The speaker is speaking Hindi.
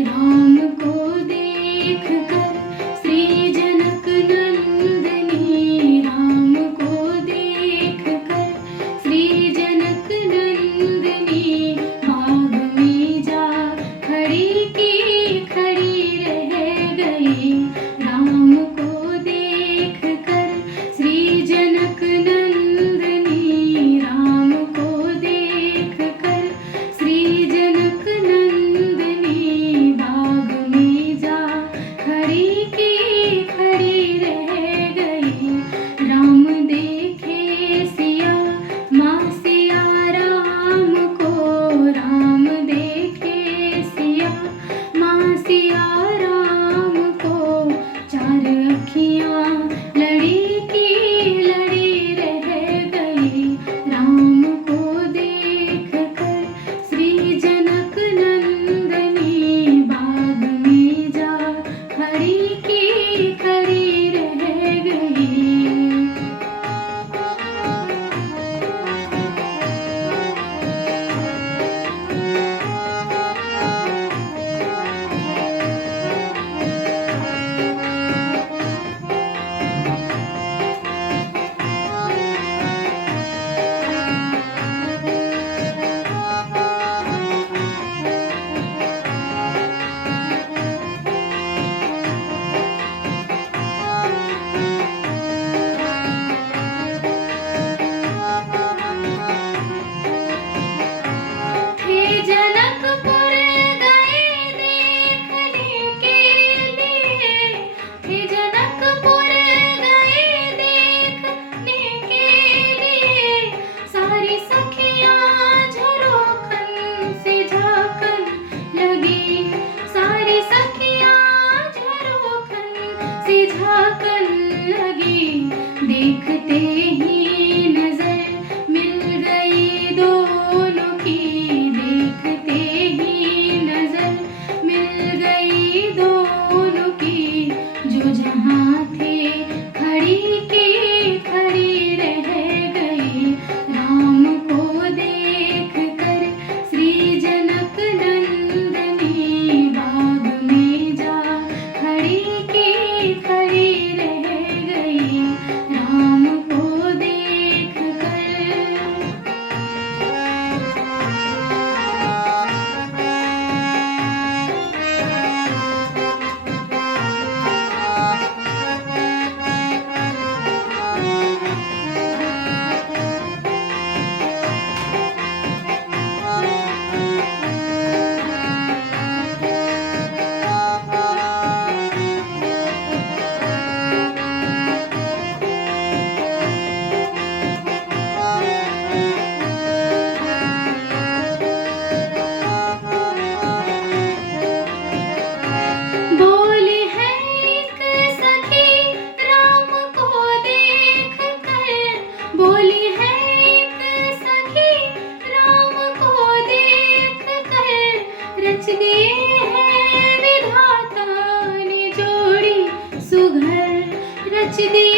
राम को देख कर श्री जनक नंदनी, राम को देख कर श्री जनक नंदनी, बाग में जा खड़ी की खड़ी रह गई। राम को देख कर श्री जनक नंदनी, राम को देख कर श्री जनक नंदनी, बाग में जा खड़ी की खड़ी रह गई। राम देखे सिया माँ सिया राम को, राम देखे सिया माँ सिया राम को, चार अखियाँ लड़ी की लड़ी रह गई। राम को देख कर श्री जनक नंदनी, बाग में जा खड़ी की खड़ी रह गई। हे जनकपुर गए देखने के लिए, हे जनकपुर गए देखने के लिए, सारी सखियाँ झरोखन से झांकन लगी, सारी सखियाँ झरोखन से झांकन लगी। देखते ही नजर मिल गई दोनों की, देखते ही नजर मिल गई दोनों की, जो जहाँ थे खड़ी की खड़ी रह गई। राम को देख कर श्री जनक नंदनी, बाग में जा खड़ी की खड़ी रह गई। राम को देख कर बोली है एक सखी राम को देख कर, बोली है एक सखी राम को देख कर, रच दिए हैं विधाता ने जोड़ी सुघर, रच दिए